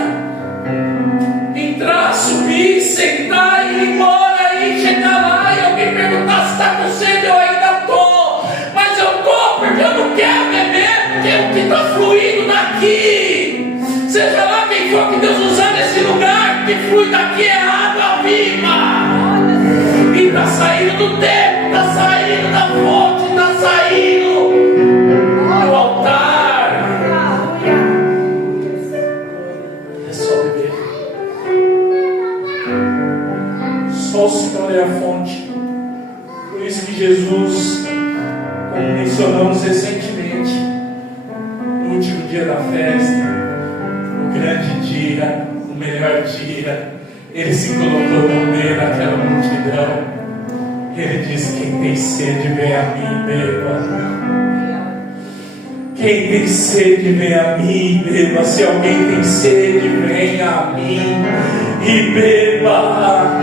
Entrar, subir, sentar e ir embora e chegar lá e alguém perguntar se está com sede. Eu ainda estou, mas eu estou porque eu não quero beber, porque é o que está fluindo daqui. Seja lá quem for que Deus usar nesse lugar, que flui daqui é água viva. E está saindo do tempo, está saindo da fonte, está saindo do altar. É só beber. Só o Senhor é a fonte. Por isso que Jesus, como mencionamos recentemente, no último dia da festa, o grande dia, o melhor dia, ele se colocou no meio daquela multidão. Ele disse: quem tem sede, vem a mim, beba. Quem tem sede, vem a mim, beba. Se alguém tem sede, vem a mim e beba.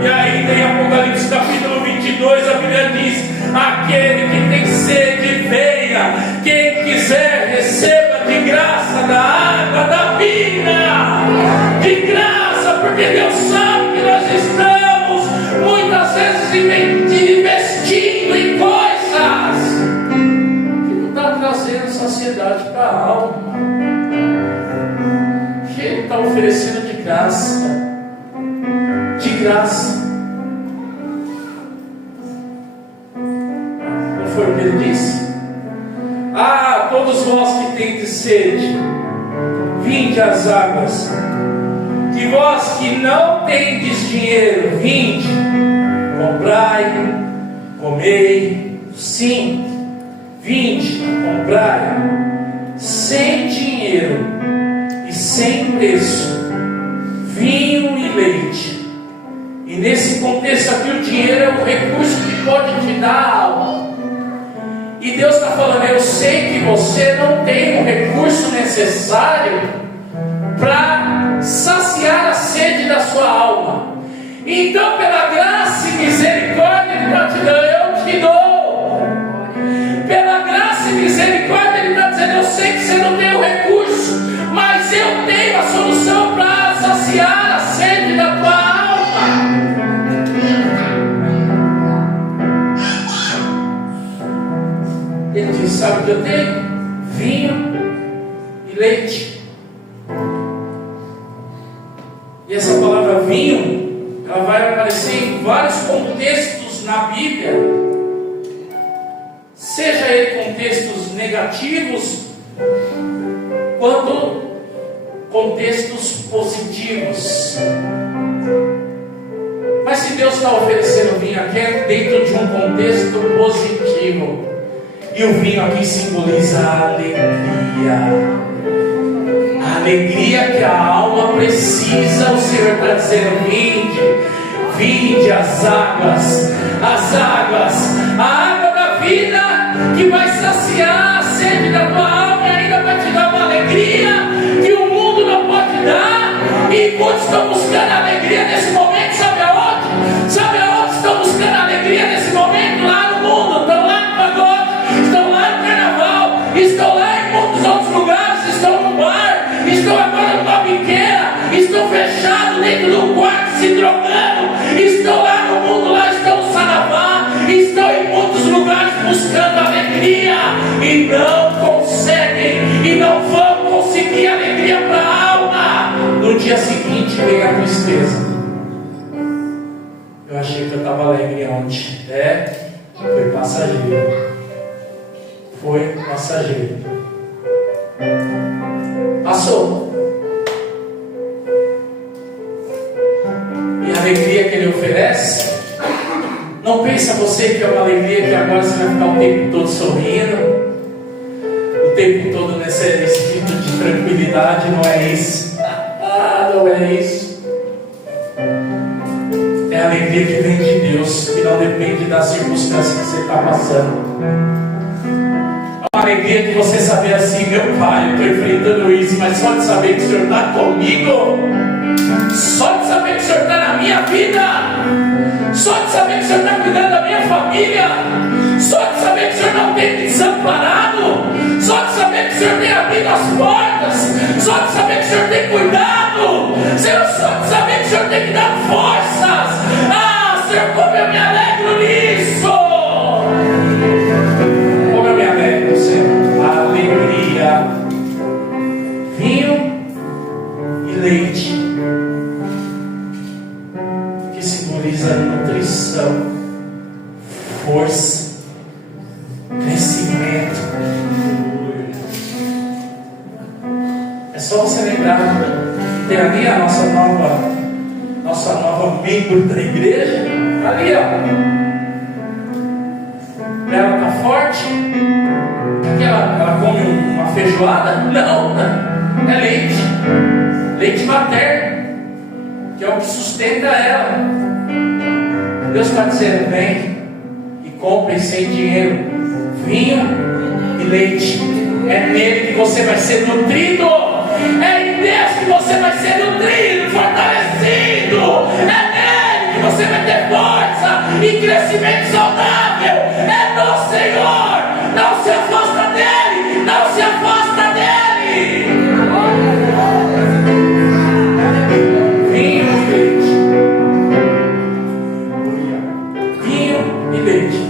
E aí tem Apocalipse capítulo 22, a Bíblia diz: aquele que tem sede, venha. Quem quiser, receba de graça da água da vida. De graça, porque Deus sabe que nós estamos muitas vezes investindo em coisas que não está trazendo saciedade para a alma, que Ele está oferecendo de graça. De graça. Não foi o que ele disse? Ah, todos vós que tendes sede, vinde às águas. E vós que não tendes dinheiro, vinde, comprai, comei. Sim, vinde, comprai, sem dinheiro e sem preço, vinho e leite. E nesse contexto aqui, o dinheiro é o recurso que pode te dar a alma. E Deus está falando: eu sei que você não tem o recurso necessário para saciar a sede da sua alma. Então, pela graça e misericórdia e gratidão, eu te dou. Pela graça e misericórdia, Ele está dizendo: eu sei que você não tem o recurso, mas eu tenho a solução para saciar a sede da tua alma. Ele diz: sabe o que eu tenho? Vinho e leite. aparecer em vários contextos na Bíblia, seja ele contextos negativos, quanto contextos positivos. Mas se Deus está oferecendo vinho aqui, é dentro de um contexto positivo. E o vinho aqui simboliza a alegria. A alegria que a alma precisa. O Senhor está dizendo: vinde as águas, a água da vida, que vai saciar a sede da tua alma e ainda vai te dar uma alegria que o mundo não pode dar. E muitos estão buscando alegria nesse momento, sabe aonde? Sabe aonde estão buscando alegria nesse momento? Lá no mundo, estão lá no pagode, estão lá no carnaval, estão lá em muitos outros lugares, estão no bar, estão agora numa biqueira, estão fechados dentro de um quarto se drogando, estão lá no mundo, lá estão no saravá, estão em muitos lugares buscando alegria e não conseguem, e não vão conseguir alegria para a alma. No dia seguinte vem a tristeza. Eu achei que eu estava alegre ontem. Foi passageiro. Foi passageiro. Passou. E a alegria que ele oferece, não pensa você que é uma alegria que agora você vai ficar o tempo todo sorrindo, o tempo todo nesse espírito de tranquilidade. Não é isso. Não é isso. É a alegria que vem de Deus, que não depende das circunstâncias que você está passando. É uma alegria de você saber assim: meu Pai, eu estou enfrentando isso, mas só de saber que o Senhor está comigo, só de saber que o Senhor está na minha vida, só de saber que o Senhor está cuidando da minha família, só de saber que o Senhor não tem me desamparado, só de saber que o Senhor tem abrido as portas, só de saber que o Senhor tem cuidado, só de saber que o Senhor tem me dado forças. Senhor, como eu me alegro nisso! Como eu me alegro, Senhor. A alegria, vinho e leite, que simboliza nutrição, força, crescimento. É só você lembrar que tem ali a nossa nova membro da igreja, ali ó, ela está forte, porque ela come uma feijoada? Não, é leite materno, que é o que sustenta ela. Deus está dizendo: vem e compre sem dinheiro vinho e leite. É nele que você vai ser nutrido, é em Deus que você vai ser nutrido, fortalecido, é nele que você vai ter força e crescimento saudável. É no Senhor. Não se afasta dele, não se afasta dele. Vinho e leite, vinho e leite.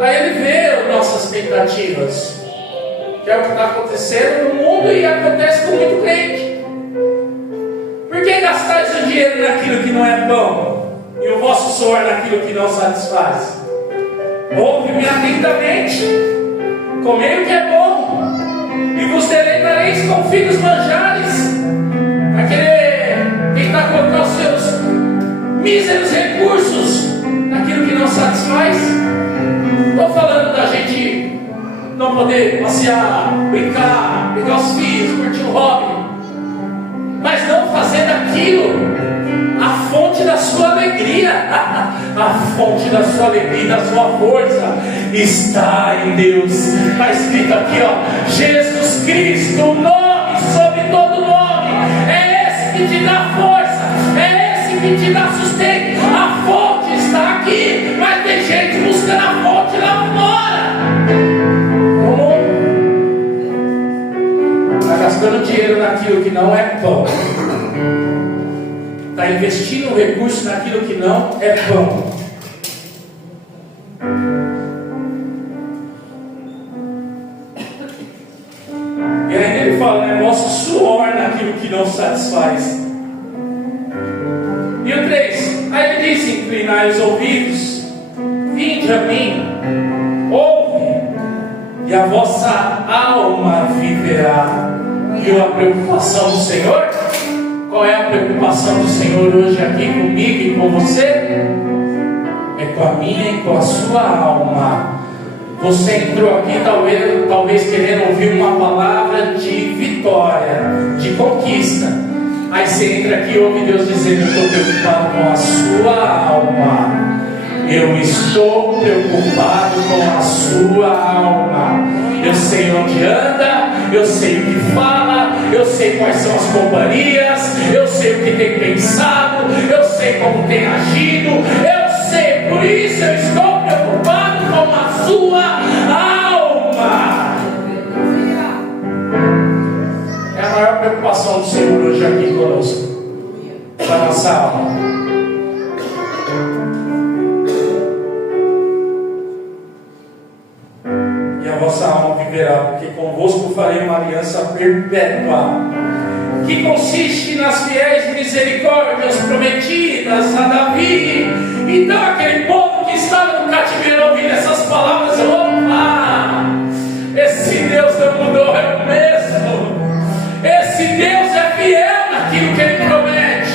Aí ele vê nossas expectativas, que é o que está acontecendo no mundo e acontece com muito crente. Por que gastar seu dinheiro naquilo que não é bom e o vosso suor naquilo que não satisfaz? Ouve-me atentamente, comei o que é bom, e vos deleitareis com finos manjares. Vai querer tentar colocar os seus míseros recursos naquilo que não satisfaz? Estou falando da gente não poder passear, brincar, pegar os filhos, curtir um hobby, mas não fazer daquilo a fonte da sua alegria. A fonte da sua alegria e da sua força está em Deus. Está escrito aqui, ó: Jesus Cristo, o nome sobre todo nome. É esse que te dá força, é esse que te dá sustento. A fonte está aqui, mas tem gente buscando a fonte lá fora. Está gastando dinheiro naquilo que não é pão, está investindo um recurso naquilo que não é pão. E ainda ele fala, né? Nosso suor naquilo que não satisfaz. inclinai os ouvidos, vinde a mim, ouve, e a vossa alma viverá. Viu a preocupação do Senhor? Qual é a preocupação do Senhor hoje aqui comigo e com você? É com a minha e com a sua alma. Você entrou aqui talvez querendo ouvir uma palavra de vitória, de conquista. Aí você entra aqui e ouve Deus dizendo: eu estou preocupado com a sua alma. Eu estou preocupado com a sua alma. Eu sei onde anda, eu sei o que fala, eu sei quais são as companhias, eu sei o que tem pensado, eu sei como tem agido, eu sei, por isso eu estou preocupado com a sua alma. É a maior preocupação do Senhor hoje aqui conosco, com a nossa alma. A vossa alma viverá, porque convosco farei uma aliança perpétua, que consiste nas fiéis misericórdias prometidas a Davi. Então aquele povo que estava no cativeiro ouvindo essas palavras: opa, esse Deus não mudou, é o mesmo, esse Deus é fiel naquilo que Ele promete.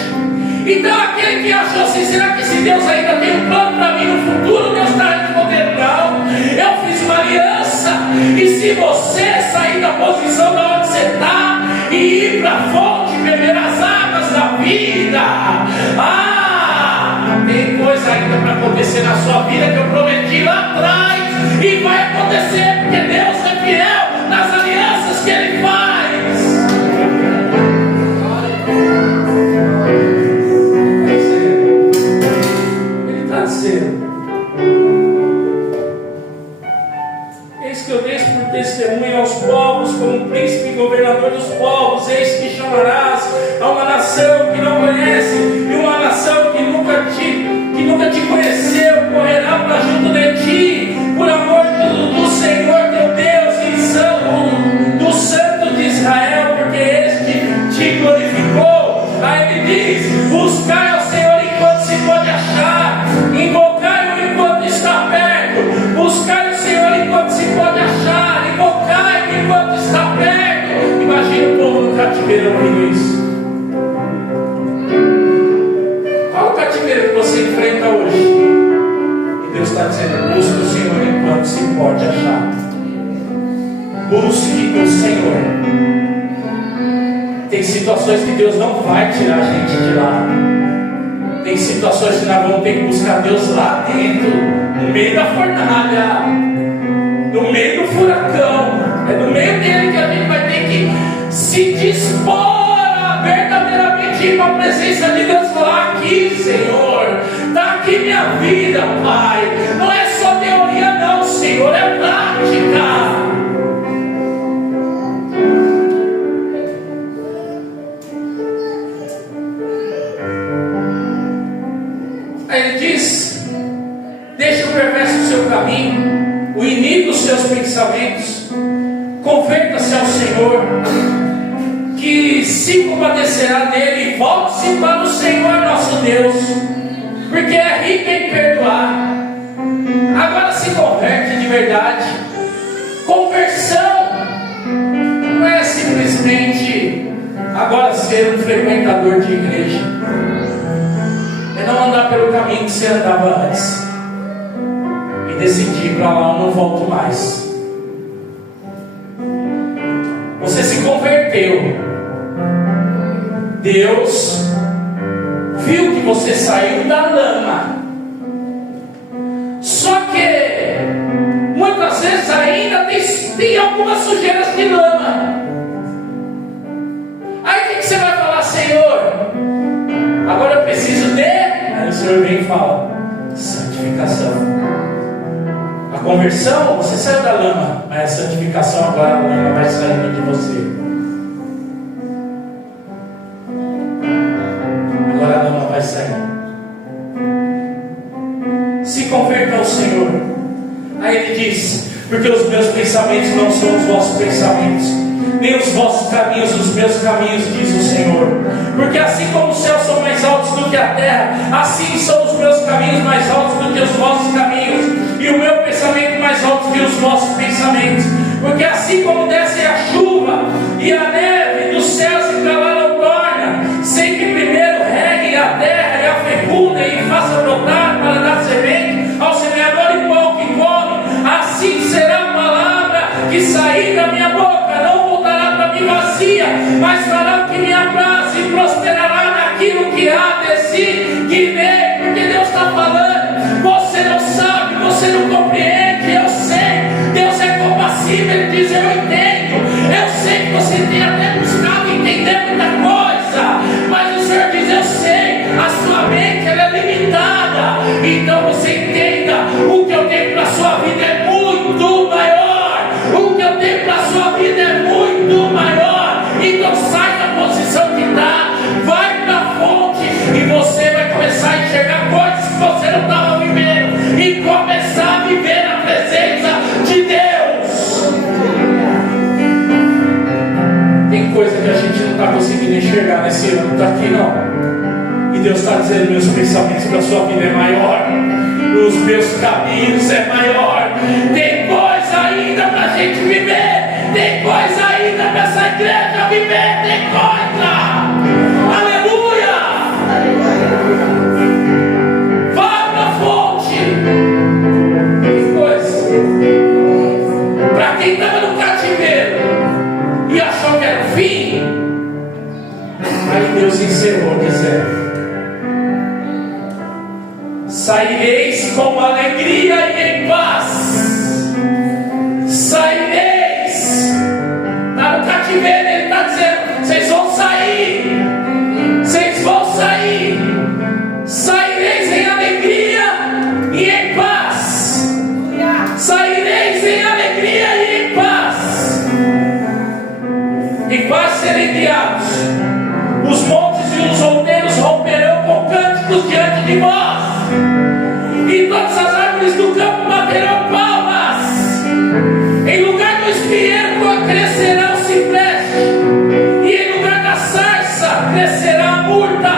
Então aquele que achou assim: será que esse Deus ainda tem um plano para mim no futuro? Deus está respondendo: não, eu fiz uma aliança, e se você sair da posição da onde você está e ir para a fonte, beber as águas da vida, tem coisa ainda para acontecer na sua vida que eu prometi lá atrás, e vai acontecer, porque Deus é fiel nas alianças que Ele faz. Ele está dizendo: eis que eu deixo por testemunha aos povos, como príncipe e governador dos povos. Eis que chamarás a uma nação que não conhece, e uma nação que nunca te conheceu correrá para junto de ti, por amor do Senhor teu Deus e do Santo de Israel, porque este te glorificou. Aí ele diz: buscai ao Senhor enquanto se pode achar, invocai-o enquanto está perto. Buscai o Senhor enquanto se pode achar, invocai-o enquanto está perto. Imagina o povo no cativeiro ouvindo isso. Qual o cativeiro que você enfrenta hoje? E Deus está dizendo: busque o Senhor enquanto se pode achar. Busque o Senhor. Tem situações que Deus não vai tirar a gente de lá. Tem situações que nós vamos ter que buscar Deus lá dentro, no meio da fornalha, no meio do furacão. É no meio dele que a gente vai ter que se dispor a verdadeiramente ir para a presença de Deus e falar: aqui, Senhor, está aqui minha vida, Pai. Não é só teoria não, Senhor, é prática. Aí ele diz: deixa o perverso o seu caminho, o inimigo os seus pensamentos, converta-se ao Senhor, que se compadecerá dele, e volte-se para o Senhor nosso Deus, porque é rico em perdoar. Agora se converte de verdade. Conversão não é simplesmente agora ser um frequentador de igreja, é não andar pelo caminho que você andava antes e decidir: para lá eu não volto mais. Você se converteu, Deus viu que você saiu da lama, só que muitas vezes ainda tem algumas sujeiras de lama. Aí o que você vai falar: Senhor, agora eu preciso de... Aí o Senhor vem e fala: santificação. A conversão, você saiu da lama, mas a santificação, agora a lama vai saindo de você. Agora a lama vai sair. Se converta ao Senhor. Aí ele diz: porque os meus pensamentos não são os vossos pensamentos, nem os vossos caminhos os meus caminhos, diz o Senhor. Porque assim como os céus são mais altos do que a terra, assim são os meus caminhos mais altos do que os vossos caminhos, e o meu pensamento mais alto que os vossos pensamentos. Porque assim como desce a chuva e a neve dos céus e para lá não torna, sem que primeiro regue a terra e a fecundem e faça brotar para dar semente ao semeador e pão que come, assim será a palavra que sair da minha boca, não voltará para mim vazia, mas fará o que me apraz e prosperará naquilo que há de si que vem. Porque Deus está falando, você não sabe, você não compreende, eu sei. Deus é compassivo, Ele diz: eu entendo, eu sei que você tem até buscado entender muita coisa, mas o Senhor diz: eu sei, a sua mente ela é limitada, então você entenda, o que eu tenho para a sua vida é muito maior, o que eu tenho para a sua vida é muito maior. Então sai da posição que está, vai para a fonte e você vai começar a enxergar coisas que você não estava vivendo e começar a viver na presença de Deus. Tem coisa que a gente não está conseguindo enxergar nesse ano, está aqui não. E Deus está dizendo: meus pensamentos para a sua vida é maior, os meus caminhos é maior. Tem coisa ainda para a gente viver, tem coisa ainda para essa igreja viver, tem coisa. Aleluia! Vá para a fonte. Que coisa. Para quem estava no cativeiro e achou que era o fim, aí Deus encerrou dizendo: saireis com alegria e em paz. Saireis. Está no cativeiro, Ele está dizendo: vocês vão sair. Vocês vão sair. Saireis em alegria e em paz. Saireis em alegria e em paz. E quais serem guiados. Os montes e os outeiros romperão com cânticos diante de vós, e todas as árvores do campo baterão palmas. Em lugar do espinheiro crescerá o cipreste, e em lugar da sarça crescerá a murta.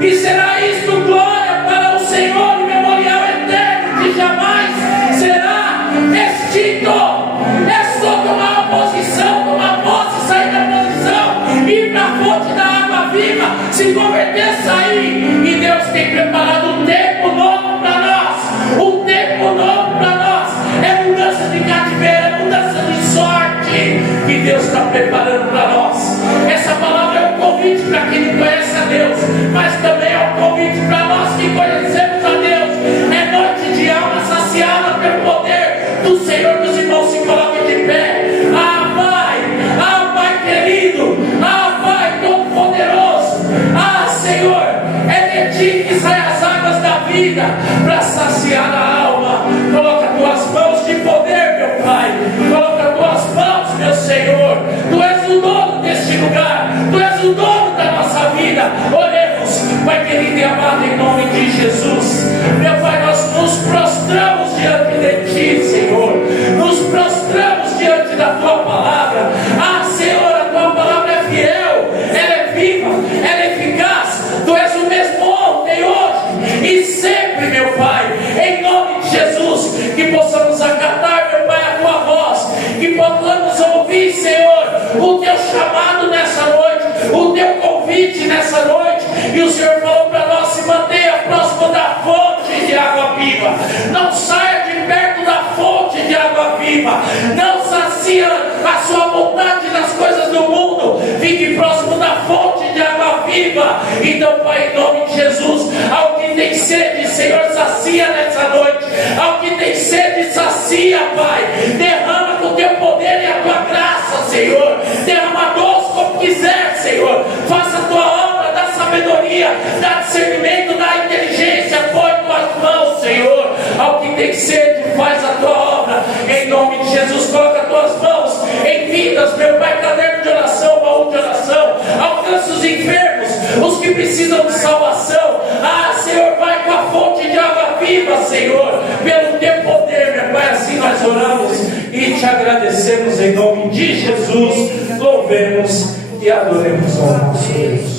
E será isto glória para o Senhor e memorial eterno que jamais será extinto. É só tomar uma posição, tomar posse, sair da posição, ir para a fonte da água viva, se converter, sair. E Deus tem preparado um tempo novo para nós. Um tempo novo para nós. É mudança de cativeiro, é mudança de sorte que Deus está preparando para nós. Essa palavra é um convite para quem não conhece a Deus, mas também é um convite para nós que conhecemos a Deus. É noite de alma saciada pelo poder do Senhor. Dos irmãos se coloquem de pé. Ah Pai querido, ah Pai todo-poderoso, ah Senhor, é de Ti que saem as águas da vida para saciar a alma. Coloca Tuas mãos de poder, meu Pai. Coloca Tuas mãos, meu Senhor. Tu és o dono deste lugar, Tu és o dono da nossa vida. Oremos, Pai querido e amado, em nome de Jesus. Meu Pai, nós nos prostramos diante de Ti, Senhor. Nos prostramos diante da Tua palavra. Ah, Senhor, a Tua palavra é fiel, ela é viva, ela é eficaz. Tu és o mesmo ontem, hoje e sempre, meu Pai. Em nome de Jesus, que possamos acatar, meu Pai, a Tua voz, que possamos ouvir, Senhor, o Teu chamado nessa noite, o Teu convite nessa noite. E o Senhor falou para nós: se mantenha próximo da fonte de água viva. Não saia de perto da fonte de água viva. Não sacia a sua vontade nas coisas do mundo. Fique próximo da fonte de água viva. Então, Pai, em nome de Jesus, ao que tem sede, Senhor, sacia nessa noite. Ao que tem sede, sacia, Pai. Derrama com o Teu poder e a Tua graça, Senhor. Derrama doce como quiser, Senhor. Faça a Tua obra, dá sabedoria, dá discernimento, dá inteligência. Põe Tuas mãos, Senhor. Ao que tem sede, faz a Tua obra. Em nome de Jesus, coloca Tuas mãos em vidas, meu Pai, caderno de oração, baú de oração. Alcança os enfermos, os que precisam de salvação. Ah, Senhor, vai com a fonte de água viva, Senhor, pelo Teu poder, meu Pai. Assim nós oramos e te agradecemos em nome de Jesus. Louvemos e adoremos ao nosso Deus.